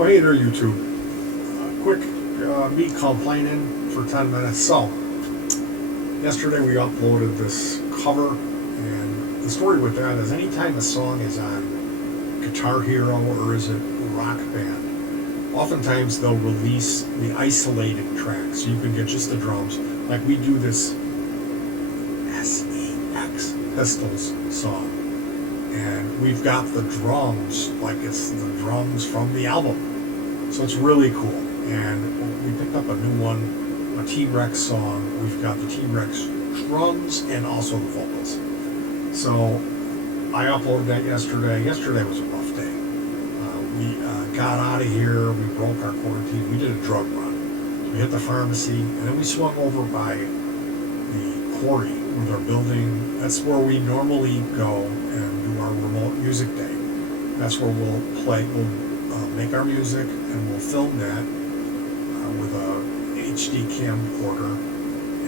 Well, hey there, YouTube. Quick me complaining for 10 minutes. So, yesterday we uploaded this cover, and the story with that is anytime a song is on Guitar Hero or is it Rock Band, oftentimes they'll release the isolated track so you can get just the drums. Like we do this SEX Pistols song, and we've got the drums like it's the drums from the album. So it's really cool. And we picked up a new one, a T-Rex song. We've got the T-Rex drums and also the vocals. So I uploaded that yesterday. Yesterday was a rough day. We got out of here. We broke our quarantine. We did a drug run. We hit the pharmacy, and then we swung over by the quarry where they're building. That's where we normally go and do our remote music day. That's where we'll play. We'll make our music, and we'll film that with a HD camcorder,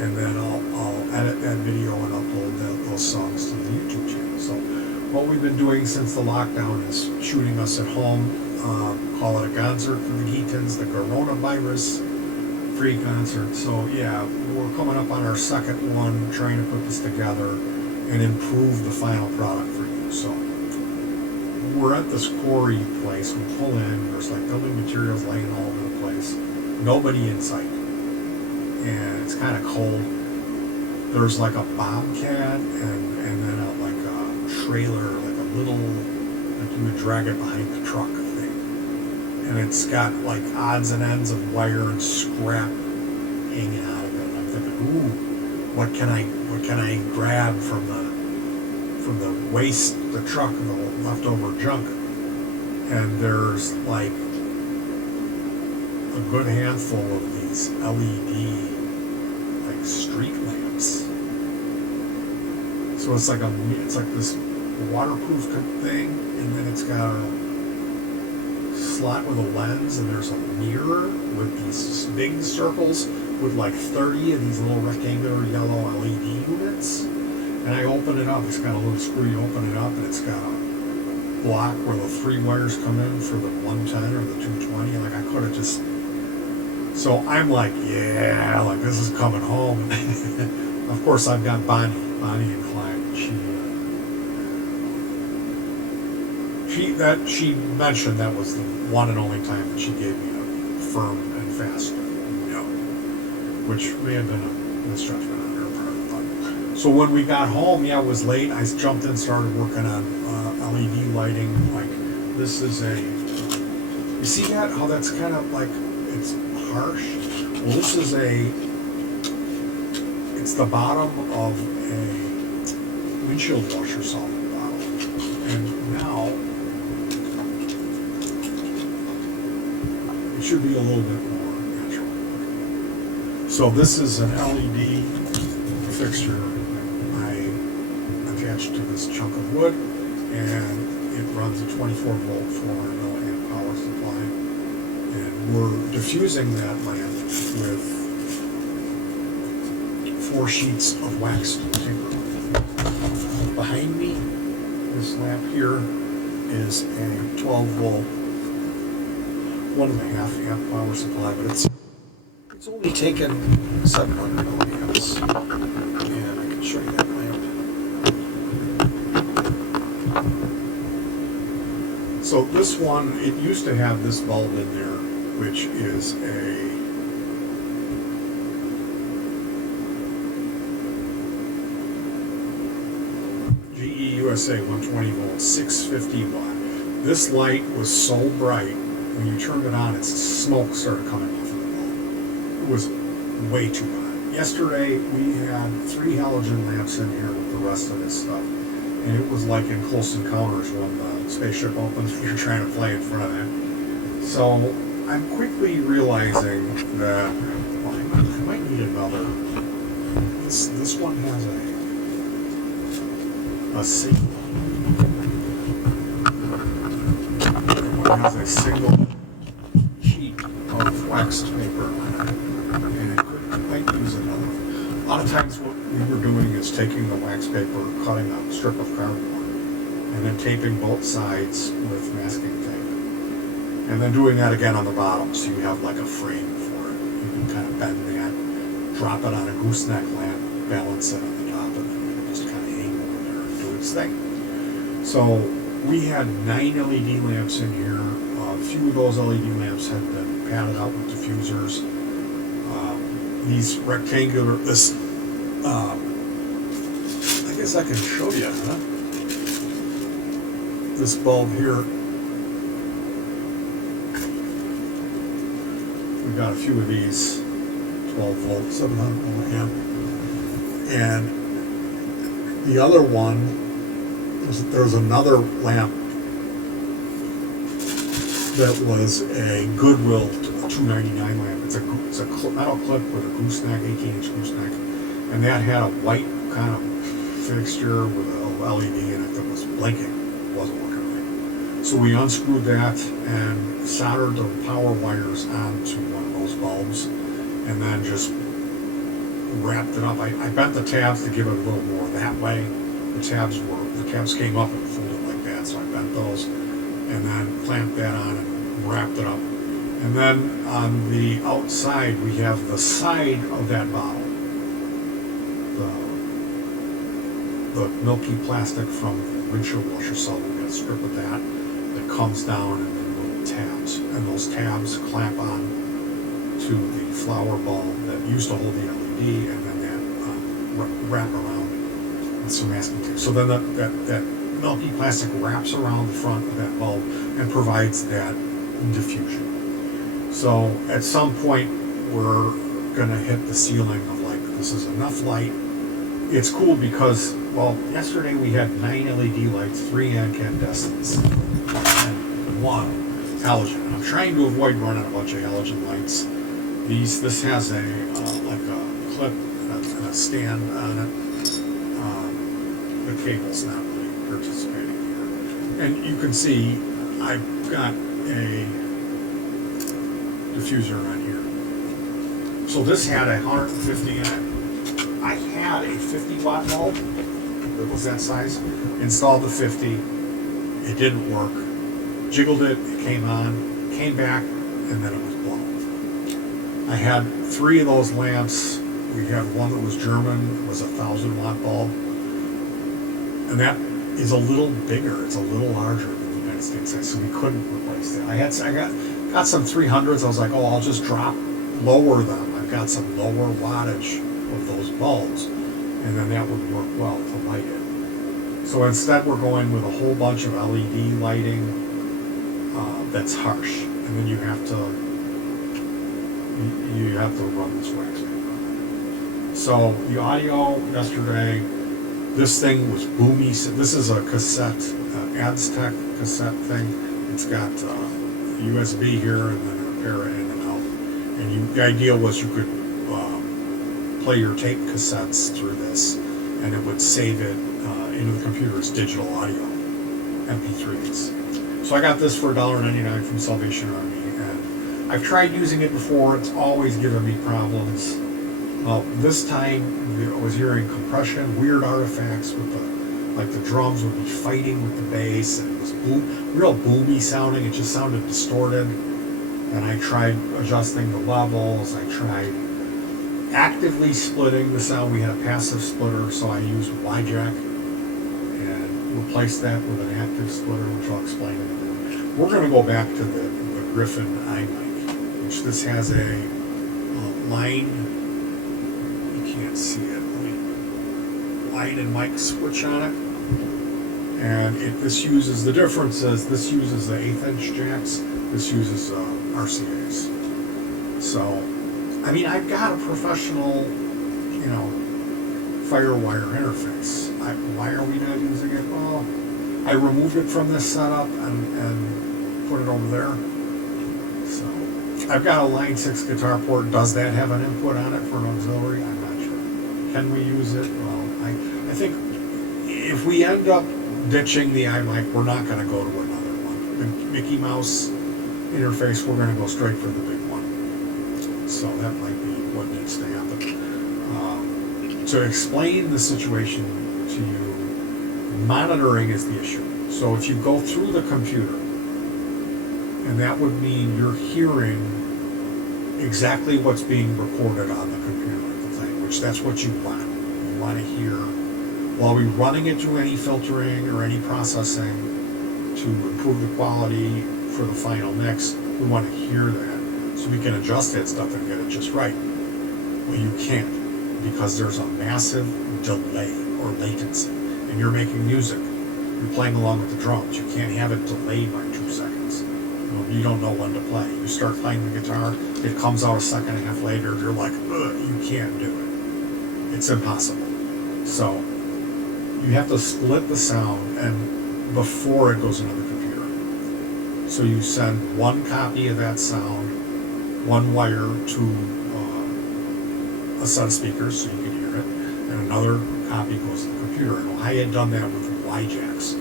and then I'll edit that video and upload those songs to the YouTube channel. So what we've been doing since the lockdown is shooting us at home, call it a gonzart for the Geetons, the coronavirus free concert. So yeah, we're coming up on our second one, trying to put this together and improve the final product for you. So we're at this quarry place. We pull in. There's like building materials laying all over the place. Nobody in sight, and it's kind of cold. There's like a bobcat and then like a trailer, like a little, like you would drag it behind the truck thing, and it's got like odds and ends of wire and scrap hanging out of it. And I'm thinking, ooh, what can I grab from the waste, the truck, the leftover junk? And there's like a good handful of these LED like street lamps. So it's like this waterproof thing, and then it's got a slot with a lens, and there's a mirror with these big circles with like 30 of these little rectangular yellow LED units. And I open it up, it's got a little screw, you open it up, and it's got a block where the 3 wires come in for the 110 or the 220. Like I could have just, so I'm like, yeah, like this is coming home. Of course I've got Bonnie and Clyde. She mentioned that was the one and only time that she gave me a firm and fast no, which may have been a misjudgment on her part. But so when we got home, yeah, it was late. I jumped in, started working on LED lighting. Like this is a, you see that? How that's kind of like, it's harsh. Well, this is it's the bottom of a windshield washer solvent bottle. And now, it should be a little bit more natural. So this is an LED fixture I attached to this chunk of wood, and it runs a 24 volt 400 milliamp power supply. And we're diffusing that lamp with 4 sheets of waxed paper. Behind me, this lamp here is a 12 volt 1.5 amp power supply, but it's only taken 700 milliamps, and I can show you that lamp. So this one, it used to have this bulb in there, which is a GE USA 120 volt 650 watt. This light was so bright, when you turned it on, its smoke started coming off of the bulb. It was way too hot. Yesterday we had 3 halogen lamps in here with the rest of this stuff, and it was like in Close Encounters when the spaceship opens and you're trying to play in front of that. So I'm quickly realizing that I might need another. This one has a single. It has a single sheet of waxed paper on it, and I might use another one. A lot of times what we were doing is taking the wax paper, cutting a strip of cardboard, and then taping both sides with masking tape. And then doing that again on the bottom, so you have like a frame for it. You can kind of bend that, drop it on a gooseneck lamp, balance it on the top, and then you can just kind of hang over there and do its thing. So we had 9 LED lamps in here. A few of those LED lamps had been padded out with diffusers. These rectangular, I guess I can show you, huh? This bulb here, we got a few of these, 12 volt, 700 milliamp, and the other one, there's another lamp that was a Goodwill 299 lamp. It's a metal clip with a gooseneck, 18-inch gooseneck, and that had a white kind of fixture with a LED in it that was blinking. It wasn't working right. So we unscrewed that and soldered the power wires onto one of those bulbs, and then just wrapped it up. I bent the tabs to give it a little more that way. The tabs came up and folded like that, so I bent those, and then clamped that on and wrapped it up. And then on the outside, we have the side of that bottle, the milky plastic from the windshield washer. So we got a strip of that comes down, and then little tabs, and those tabs clamp on to the flower bulb that used to hold the LED, and then that wrap around with some masking tape. So then that milky plastic wraps around the front of that bulb and provides that diffusion. So at some point we're gonna hit the ceiling of like, this is enough light. It's cool because, well, yesterday we had 9 LED lights, 3 incandescents, and 1 halogen. I'm trying to avoid running a bunch of halogen lights. This has a like a clip and a stand on it. The cable's not really participating here. And you can see I've got a diffuser on here. So this had 150 in it. I had a 50 watt bulb that was that size. Installed the 50. It didn't work. Jiggled it. It came on. Came back, and then it was blown. I had 3 of those lamps. We had one that was German. It was a 1,000 watt bulb, and that is a little bigger. It's a little larger than the United States size, so we couldn't replace that. I got some 300s. I was like, oh, I'll just lower them. I've got some lower wattage of those bulbs, and then that would work well to light it. So instead we're going with a whole bunch of LED lighting that's harsh, and then you have to run this wax paper. So the audio yesterday, this thing was boomy. This is a cassette, Aztec cassette thing. It's got USB here and then a pair in and out. And the idea was you could play your tape cassettes through this, and it would save it into the computer as digital audio, MP3s. So I got this for $1.99 from Salvation Army, and I've tried using it before. It's always given me problems. This time I was hearing compression, weird artifacts with the drums would be fighting with the bass, and it was real boomy sounding. It just sounded distorted. And I tried adjusting the levels. I tried actively splitting the sound. We had a passive splitter, so I used Y-Jack and replaced that with an active splitter, which I'll explain in a minute. We're going to go back to the Griffin iMic, which this has a line, you can't see it, line and mic switch on it. And this uses, the difference is this uses the 1/8 inch jacks, this uses RCAs. So, I mean, I've got a professional, FireWire interface. Why are we not using it? Well, I removed it from this setup and put it over there. So, I've got a Line 6 guitar port. Does that have an input on it for an auxiliary? I'm not sure. Can we use it? Well, I think if we end up ditching the iMic, we're not going to go to another one. The Mickey Mouse interface, we're going to go straight for the big one. So that might be what needs to happen. To explain the situation to you, monitoring is the issue. So if you go through the computer And that would mean you're hearing exactly what's being recorded on the computer, the thing, which that's what you want. You want to hear, while we're running it through any filtering or any processing to improve the quality for the final mix, we want to hear that so we can adjust that stuff and get it just right. Well, you can't, because there's a massive delay or latency, and you're making music. You're playing along with the drums. You can't have it delayed by 2 seconds. You don't know when to play. You start playing the guitar, it comes out a second and a half later, you're like, ugh, you can't do it. It's impossible. So you have to split the sound and before it goes into the computer. So you send one copy of that sound, one wire to a set of speakers so you can hear it, and another copy goes to the computer. And I had done that with Y-jacks,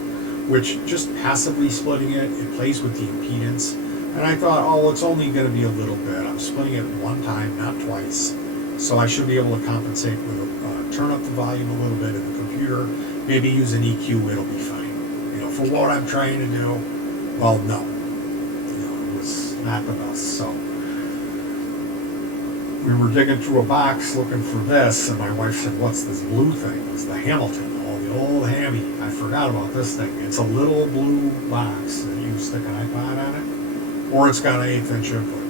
which just passively splitting it, it plays with the impedance. And I thought, oh, it's only going to be a little bit. I'm splitting it one time, not twice. So I should be able to compensate with turn up the volume a little bit in the computer, maybe use an EQ, it'll be fine. For what I'm trying to do, well, no. It was not the best. So we were digging through a box looking for this, and my wife said, what's this blue thing? It's the Hamilton. The old Hammy. I forgot about this thing. It's a little blue box that you stick an iPod on it, or it's got an 1/8" input,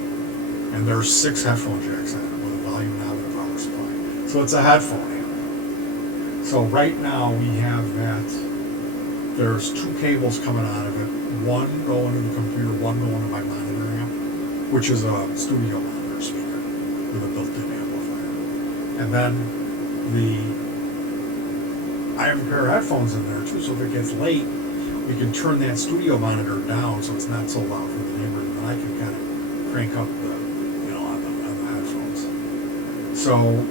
and there's 6 headphone jacks on it with a volume knob and a power supply. So it's a headphone amp. So right now we have that. There's 2 cables coming out of it. One going to the computer, one going to my monitor amp, which is a studio monitor speaker with a built-in amplifier, and then I have a pair of headphones in there too, so if it gets late, we can turn that studio monitor down so it's not so loud for the neighbor, and then I can kind of crank up the, on the headphones. So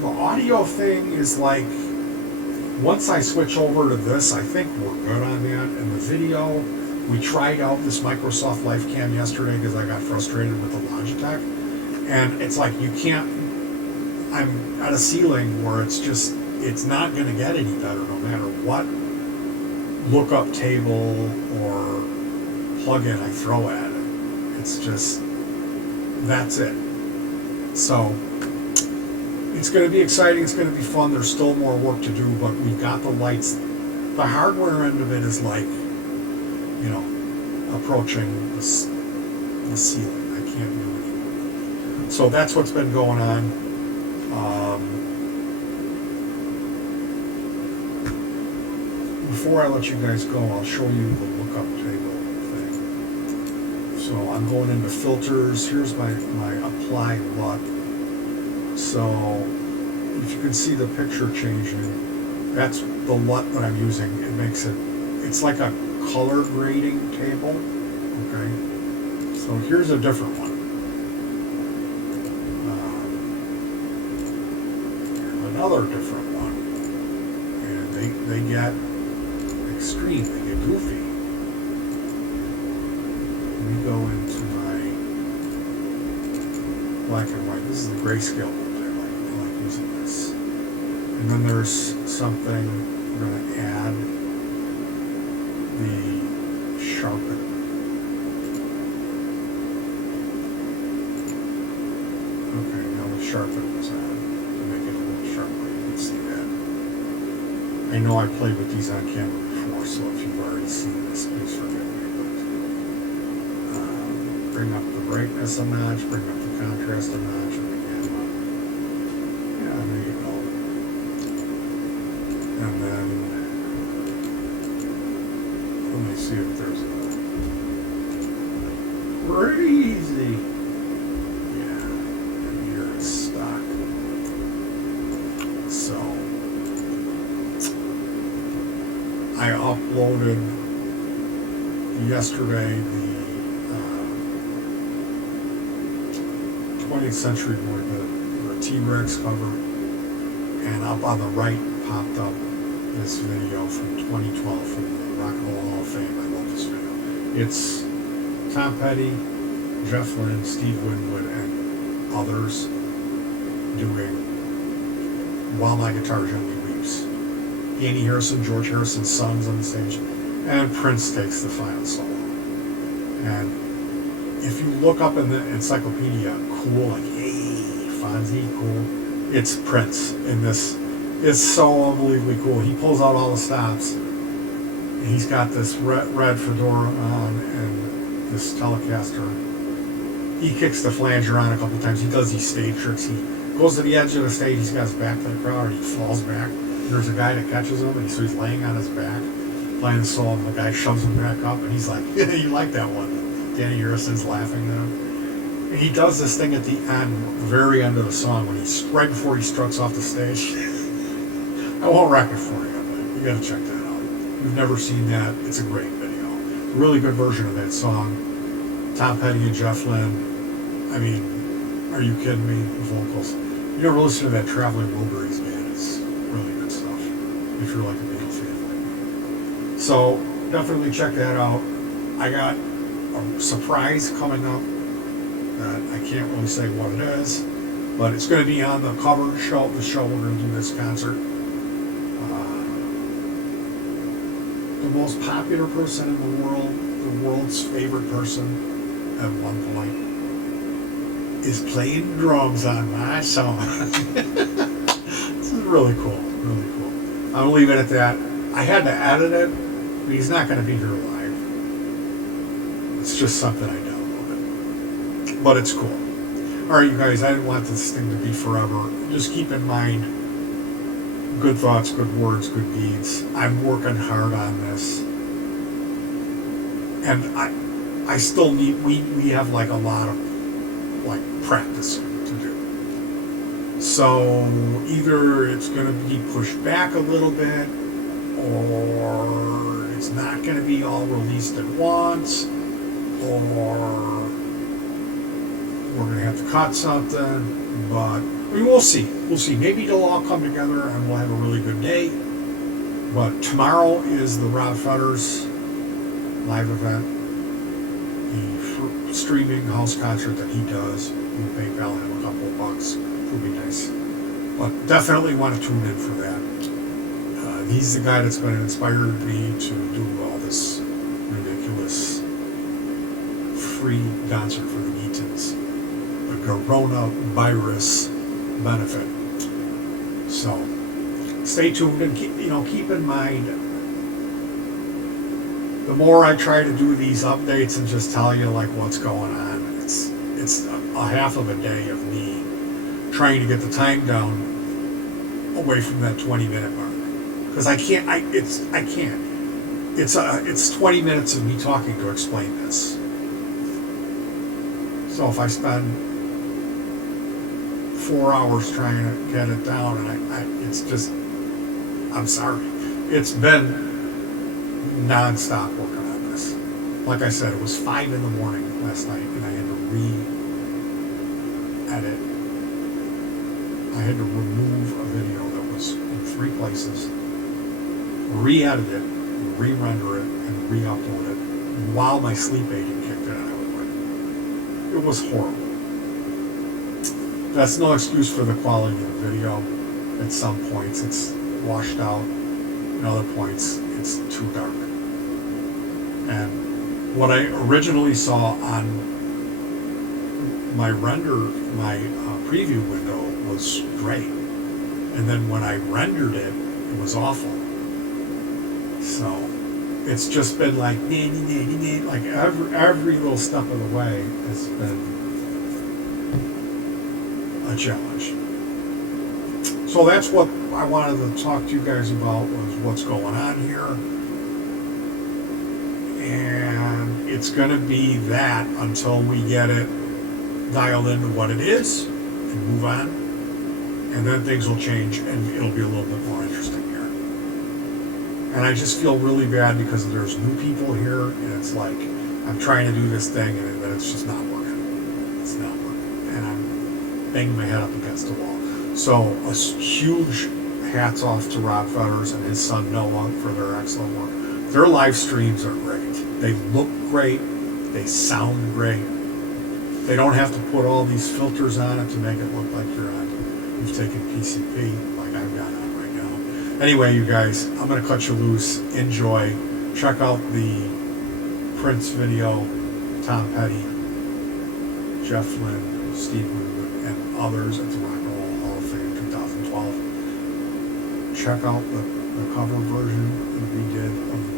the audio thing is like, once I switch over to this, I think we're good on that. And the video, we tried out this Microsoft LifeCam yesterday because I got frustrated with the Logitech, and it's like you can't. I'm at a ceiling where it's not going to get any better no matter what lookup table or plug-in I throw at it. It's just, that's it. So it's going to be exciting, it's going to be fun, there's still more work to do, but we've got the lights. The hardware end of it is like, approaching the ceiling. I can't do it anymore. So that's what's been going on. Before I let you guys go, I'll show you the lookup table thing. So I'm going into filters. Here's my apply LUT. So if you can see the picture changing, that's the LUT that I'm using. It makes it's like a color grading table. Okay. So here's a different one. Here's another different one. And they get extreme, they get goofy. We go into my black and white. This is the grayscale one I like using this. And then there's something we're going to add, the sharpen. Okay, now the sharpen was on to make it a little sharper. You can see that. I know I played with these on camera before, so if you've already seen this, please forgive me. But bring up the brightness a notch, bring up the contrast a notch, and again, yeah, there you go. And then let me see if there's a crazy. Yeah, and here it's stock. So I uploaded yesterday the 20th Century Boy, the T-Rex cover, and up on the right popped up this video from 2012 from the Rock and Roll Hall of Fame. I love this video. It's Tom Petty, Jeff Lynne, Steve Winwood, and others doing While My Guitar Gently Weeps. Annie Harrison, George Harrison's sons on the stage, and Prince takes the final solo. And if you look up in the encyclopedia, cool, like, hey, Fonzie, cool, it's Prince in this. It's so unbelievably cool. He pulls out all the stops, and he's got this red fedora on and this Telecaster. He kicks the flanger on a couple times. He does these stage tricks. He goes to the edge of the stage. He's got his back to the crowd, and he falls back. There's a guy that catches him, and so he's laying on his back, playing the solo, and the guy shoves him back up, and he's like, you like that one? Danny Harrison's laughing at him. And he does this thing at the end, very end of the song, when he's right before he struts off the stage. I won't wreck it for you, but you gotta check that out. If you've never seen that, it's a great video. A really good version of that song. Tom Petty and Jeff Lynne. I mean, are you kidding me? The vocals. You never listen to that Traveling Wilburys band. It's really good stuff. If you're like a Beatles fan like me. So definitely check that out. I got a surprise coming up that I can't really say what it is, but it's going to be on the cover show. The show we're going to do this concert. The most popular person in the world, the world's favorite person at one point, is playing drums on my song. This is really cool, really cool. I'll leave it at that. I had to edit it, but he's not going to be here live. It's just something I downloaded. But it's cool. Alright, you guys, I didn't want this thing to be forever. Just keep in mind, good thoughts, good words, good deeds. I'm working hard on this. And I still need, we have like a lot of like practice to do. So either it's going to be pushed back a little bit, or it's not going to be all released at once, or we're going to have to cut something, but we'll see. We'll see. Maybe it'll all come together and we'll have a really good day. But tomorrow is the Rob Fetters live event. The streaming house concert that he does. We'll PayPal him a couple of bucks. It'll be nice. But definitely want to tune in for that. He's the guy that's going to inspire me to do all this ridiculous free gonzart for the Eatons. The coronavirus benefit. So stay tuned and keep in mind, the more I try to do these updates and just tell you like what's going on, it's a half of a day of me trying to get the time down away from that 20-minute mark, because I can't. It's 20 minutes of me talking to explain this. So if I spend 4 hours trying to get it down, and it's just, I'm sorry, it's been non-stop working on this. Like I said, it was 5 in the morning last night, and I had to re-edit. I had to remove a video that was in 3 places, re-edit it, re-render it, and re-upload it while my sleep agent kicked in and I was like, it was horrible. That's no excuse for the quality of the video. At some points it's washed out, at other points it's too dark. And what I originally saw on my preview window was great. And then when I rendered it, it was awful. So it's just been like, like every little step of the way has been a challenge. So that's what I wanted to talk to you guys about, was what's going on here. And it's going to be that until we get it dialed into what it is and move on. And then things will change and it'll be a little bit more interesting here. And I just feel really bad because there's new people here, and it's like I'm trying to do this thing and it's just not working. It's not working. And I'm banging my head up against the wall. So a huge hats off to Rob Fetters and his son Noah for their excellent work. Their live streams are great. They look great. They sound great. They don't have to put all these filters on it to make it look like you've taken PCP like I've got on right now. Anyway, you guys, I'm going to cut you loose. Enjoy. Check out the Prince video. Tom Petty, Jeff Lynne, Steve Winwood, and others at the Rock and Roll Hall of Fame 2012. Check out the cover version that we did of